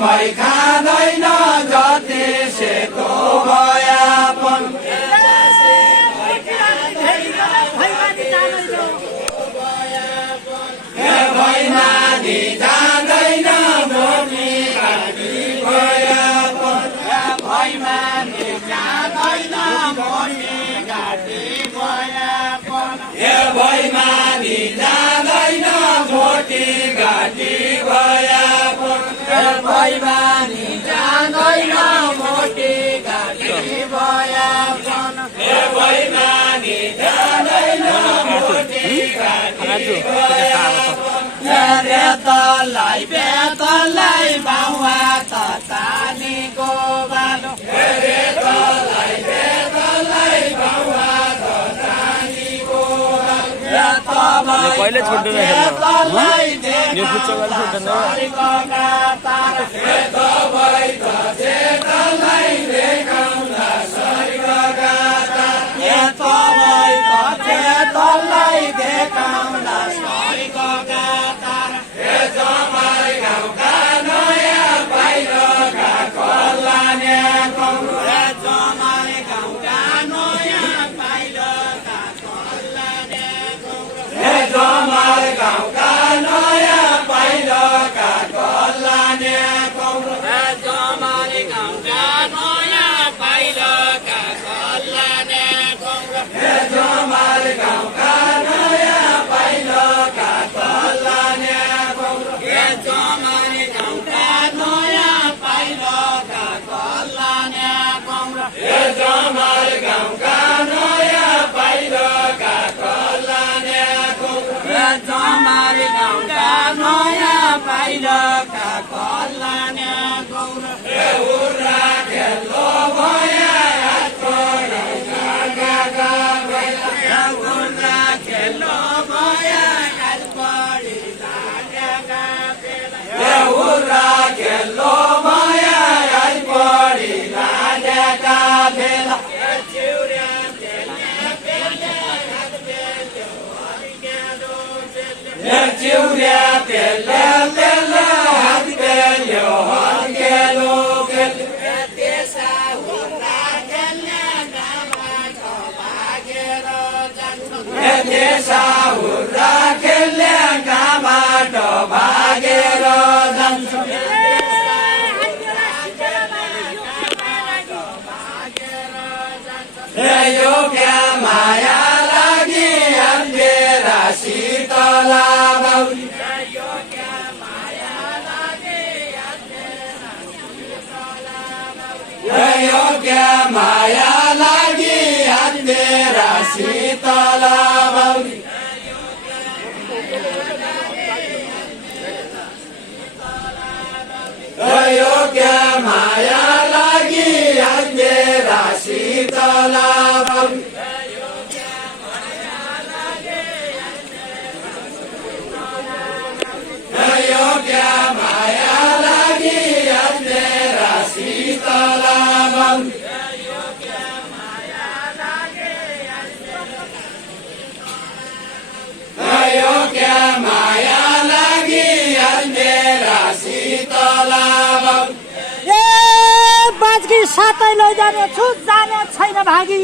मै खाँदैन जति सेतो भयापन भैमानी जाँदैन मोटी घाटी भयापन भैमानी जाँदैन मोटी घाटी भयापन भैमानी जाँदैन मोटी घाटी भयापन भैमानी जाँदैन मोटी घाटी भयापन भैमानी जाँदैन मोटी घाटी बेतलाई बेतलाई बाउवा त तानीको बालो बेतलाई बेतलाई बाउवा त तानीको बालो पहिले छोड्दैन यो फुच्चा गरे छोड्दैन माया लागि अन्धेरा शीतल बौरी योग्य माया लागि अन्धेरा शीतल बौरी योग्य माया लागि अन्धेरा शीतल बौरी माया लागि अन्धेरा शीतल ए बाजकी सातै लैजाने छु जाने छैन भागी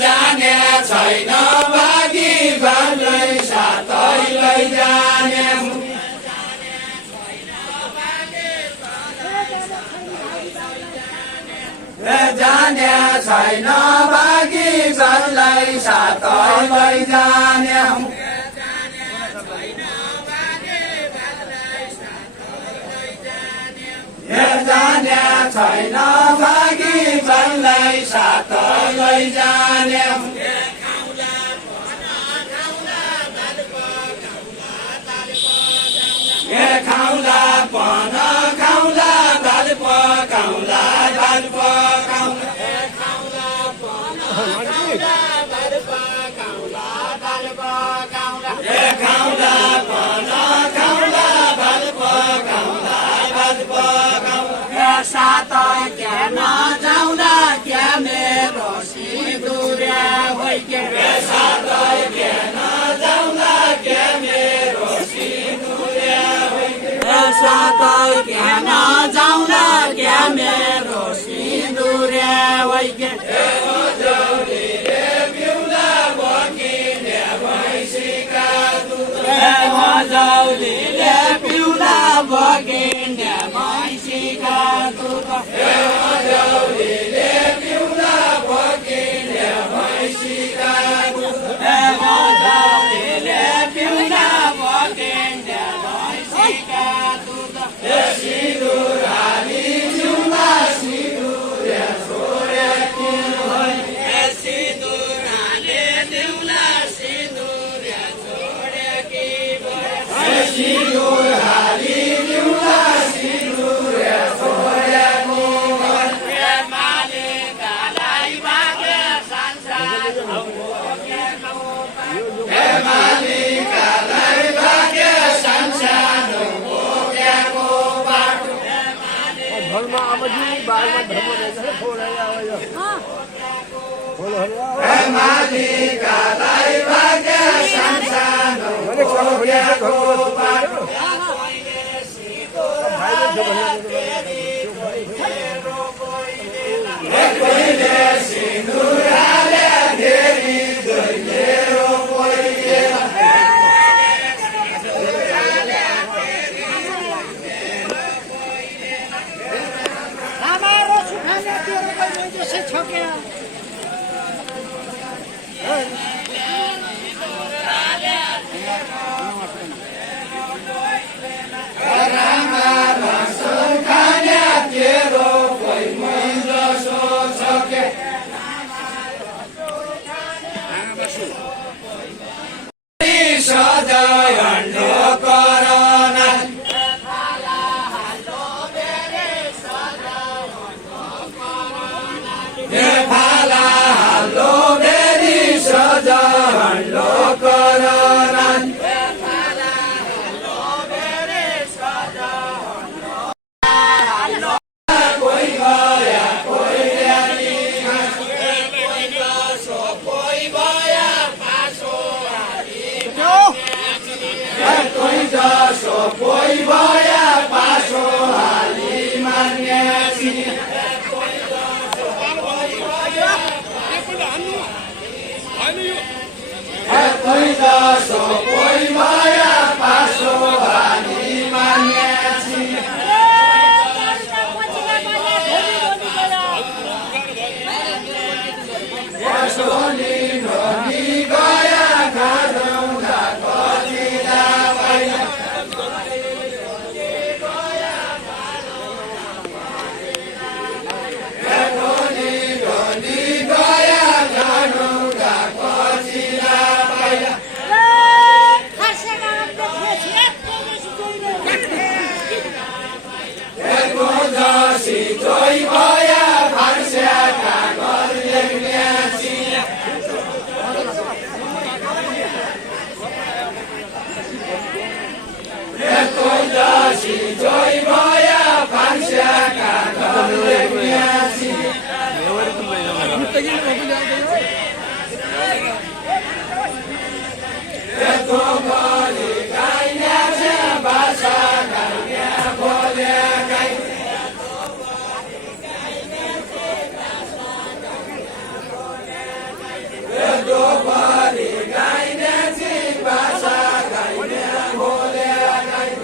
जाने छैन भागी भन्दै सातै लैजाने जाने छैन भागी भन्दै सातै लैजाने जाने छैन भागी भन्दै सातै लैजाने ए खाउला पन खाउला दाल पकाउला दाल पकाउला ए खाउला पन खाउला दाल पकाउला दाल पकाउला ए खाउला पन खाउला दाल पकाउला दाल पकाउला ए सात क्या नजाउँला क्या मेरो सिन्दुर होइ के ए सात क्या नजाउँला क्या मेरो सात क्या नजाउँला क्या मेरो सिन्दुर वैके मजौलीले पिउला बकिने भैँसीका दुध मजौलीले पिउला बकिने भैँसीका दुध मजौलीले पिउला बकिने भैँसीका दुध मजौलीले पिउला बकिने भैँसीका सिन्दुर हाली जिउमा सिन्दुर छोड्या के भयो सिन्दुर हाले जिउला सिन्दुर छोड्या के भयो सिन्दुर हाली जिउला सिन्दुर छोड्या के भयो मालिकलाई भाग्य संसार हे मालिकलाई भाग्य संसार घरमा आमाजी बालमा धर्म रहेछ फोन आयो फोन हे मालिकलाई भाग्य संसार भने खाना भइरहेको घरको कोइले सिन्दुर हाले धेरै दैलेरो कोइले सजय हल्लो करना फाला हाल्लो बेरी सजय हल्लो करना कोही गया कोही ल्याली कोही जसो कोही गया पासो कोही जसो कोही भया पासो हाली मान्यासी कोही जसो कोही भया पासो हाली मान्यासी सोनी नदी गया खाजौँला कतिला पाइला सोनी नदी गया खाजौँला कतिला पाइला जसी जोइ भया फर्स्या कागज लेख्यासी जसी जोइ भया फर्स्या कागज लेख्यासी गरी गाइल्या छ भाषा गाइल्या बोल्या गाइ दोपहरी गाइल्या छ भाषा गाइल्या बोल्या गाइ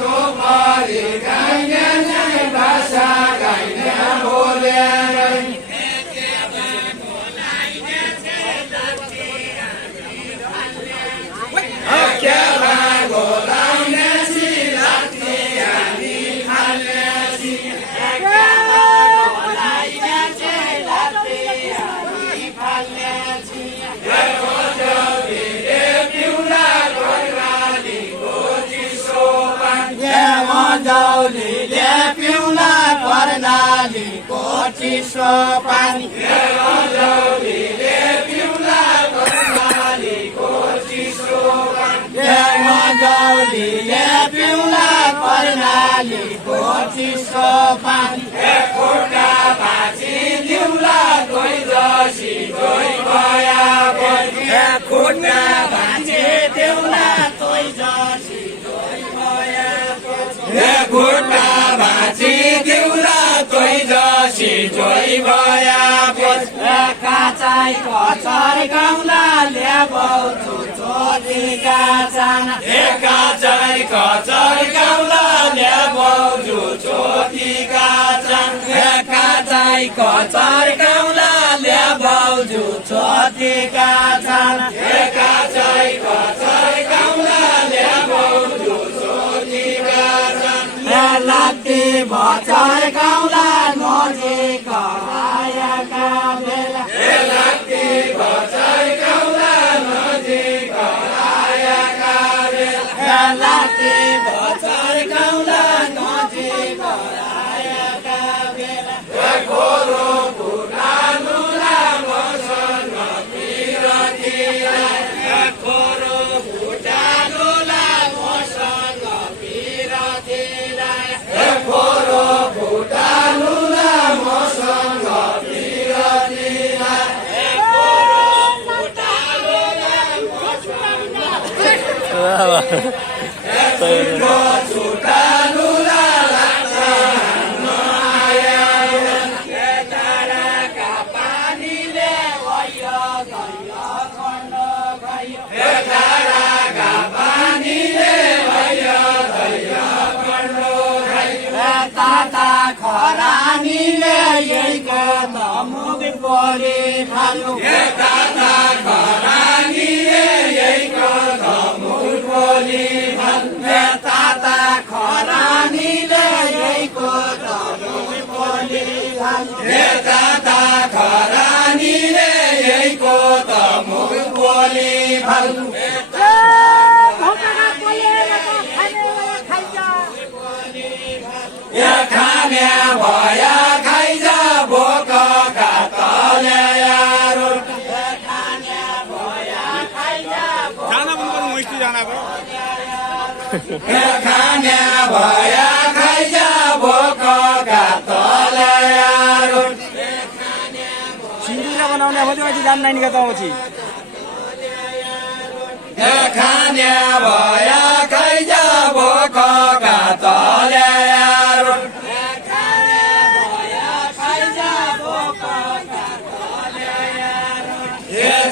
दोपहरी गाइल्या छ भाषा गाइल्या बोल्या गाइ Let's गौलीले पिउला कर्णालीको चिसो पानी गौलीले पिउला कर्णालीको चिसो पानी गौलीले पिउला कर्णालीको चिसो पानी खुट्टा भाँची दिउला कोही जसी जोइ भया खुट्टा भाँचे देउला तोइ जसी जोइ भया खुट्टा भाँची दिउला कोही जसी जोइ भया काचाइ कचर गाउँला ल्याबौ चोचोलीका चाना काचाइ कचर गाउँला ल्याबौ चोचोलीका चाना काचाइ कचर गाउँला ल्याबौ चोचोलीका चाना काचाइ कचर गाउँला ल्याबौ चोचोलीका चाना लात्ती बचर गाउँला नजिक आएका बेला लात्ती बचर गाउँला नजिक आएका बेला लात्ती बचर गाउँला नजिक आएका बेला खोरो फुटालुला मसँग पिरतीलाई खोरो फुटालुला मसँग पिरतीलाई खोरो फुटालुला मसँग पिरतीलाई छुटालुला पानीले भयो गयो खण्ड भयो डाँडाका पानीले भयो गयो खण्डो ताता खरानीले यहीको त मुख बोली फाल्नु ताता खरानीले यहीको धमुर बोली ताता खरानीले यहीको त मुख बोली फाल्नु ताता खरानीले यहीको धमुर बोली फाल्नु खाने भया खाइज बोकका तल्यारो खाने भया खाइज बोकका तल्यारो सिन्धुजा बनाउने हो त्यो जान्दैन का त खाने भया खाइज बोकका तल्यारो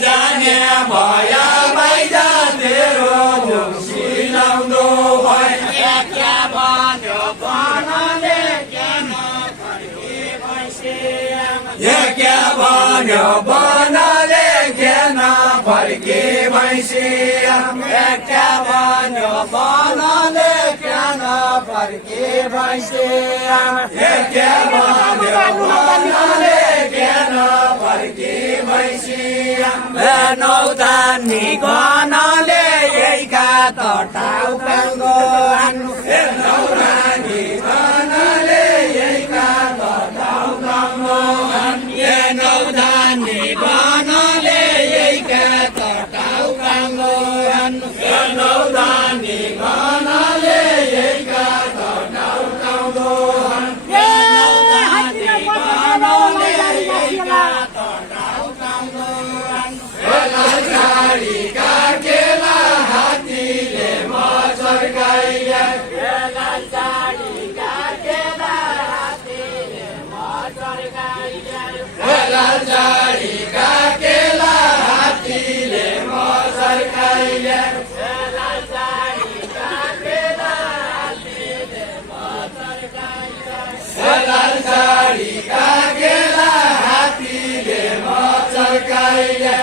जाने भया बाइज तेरो मुक्सी लाउँदो भयो क्या भन्यो बनले ज्ञान फर्के भैँसे क्या भन्यो बनले ज्ञान फर्के भैँसी क्या भन्यो बनले ज्ञान फर्के भैँसे क्या भन्यो बनले ज्ञान फर्के भैँसी नौदानी गनले यहीका त टाउकाङ्गो हान्नु नौरानी बनले यहीका त टाउकाङ्गो नौदानी गनले यहीका त टाउकाङ्गो हान्नु नौदानी बनले यहीका त टाउकाङ्गो लालसाडी काटेला हात्तीले मच्छर गाइया लालसाडी काटेला हात्तीले मच्छर गाइया लालसाडी काटेला हात्तीले मच्छर गाइया लालसाडी काटेला हात्तीले मच्छर गाइया लालसाडी काटेला हात्तीले मच्छर गाइया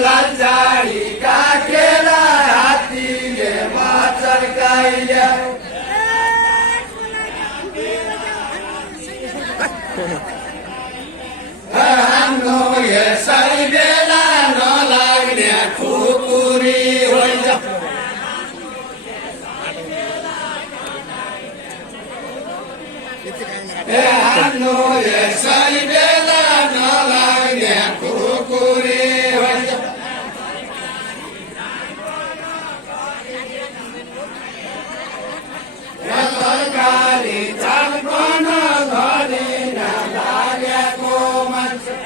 लालसाडी काटेला हात्तीले मच्छर गाइया हाम्रो यसै बेला नलाग्ने खुकु ए हान्नु यसै बेला नलाग्ने कुकुरी होइन सरकारी चाल गर्न घरि नलागेको मान्छे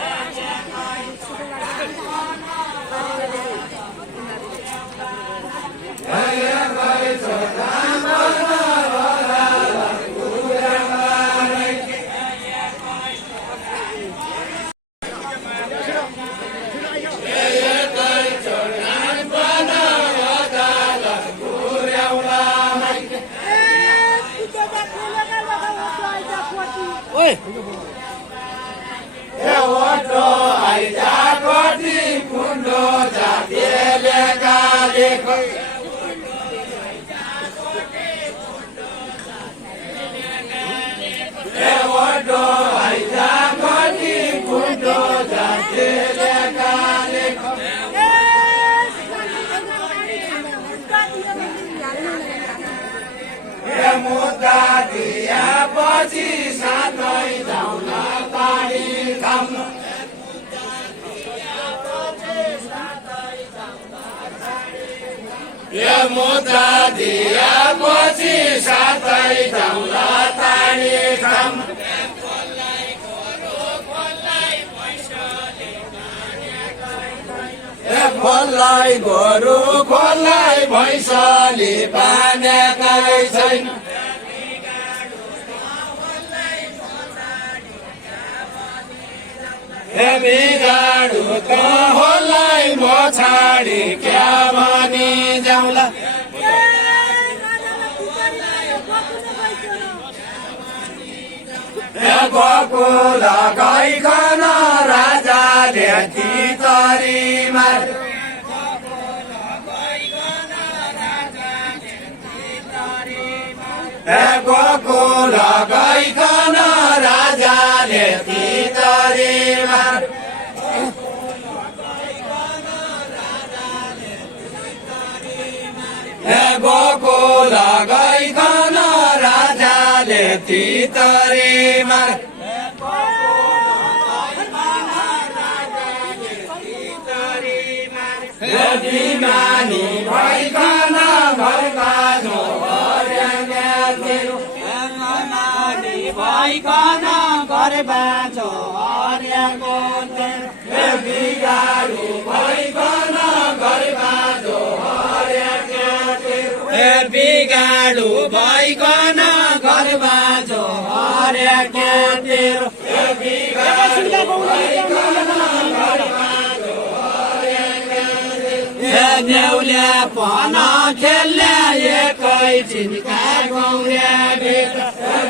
ओइ एउटा आइजा कति कुण्डो जातिले गालेको एउटा आइजा कति कुण्डो जातिले गालेको मुद्दा दिएपछि साथै जाउन पानी खाउन मुद्दा दिएपछि साथै जाउन पानी खाउन खोल्लाई गोरु खोल्लाई भैँसले पानेकै छैन बिगाडु त होलाई म छाडी क्या भनी जाउँला गएको लगाइकन राजाले तितरी मार गएको लगाइकन राजाले तितरी मार गएको लगाइकन राजाले तितरी मार बिमानी भइकन घरमा भइकन घर बाँचो हर्याको बिगाडु भइकन घर बाँचो बिगाडु भइकन घर बाँचो हर्याको तेरो न्याउले पन खेल्ने एकैछिन गौरे भेट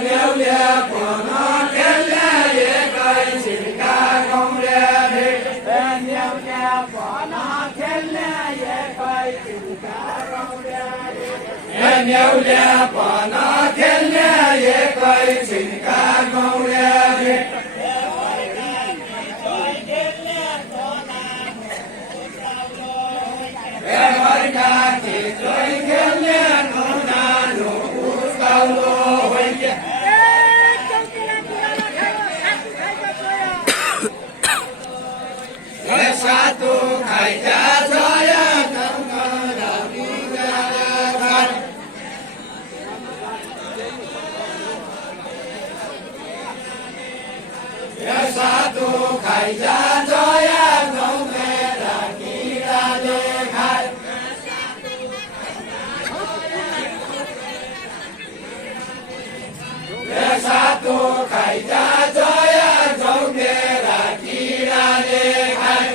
न्याउले पन खेल्ने एकैछिन गौरे भेट न्याउले पन खेल्ने एकैछिन गौरे भेट न्याउले पन खेल्ने एकैछिन गौरे भेट सातो खाइजा जया सातो खाइजा जया गाउँ मेरा किराले खाए सातो खाइजा जया गाउँ मेरा किराले खाए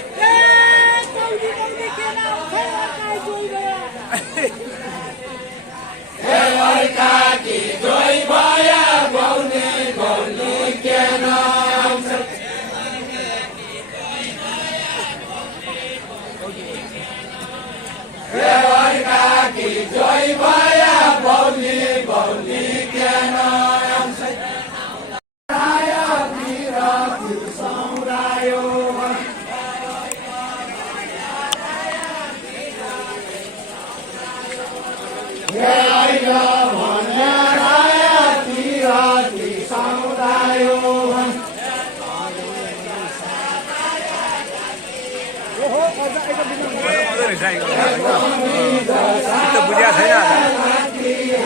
काकी जोइ भया बाउने गौली के नाम काकी जोइ भया बाउने गौली के नाम सौरायो भन्ने राया तिर बुझ्या छैन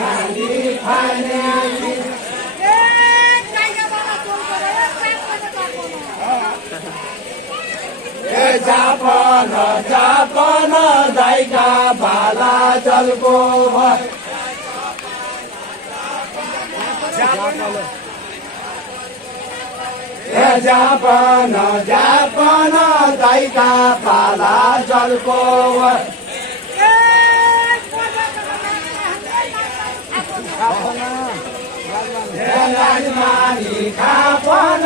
जापन जापन दाइका भाला जलको जापन जापन दाइका भाला जलको राजमानी खापन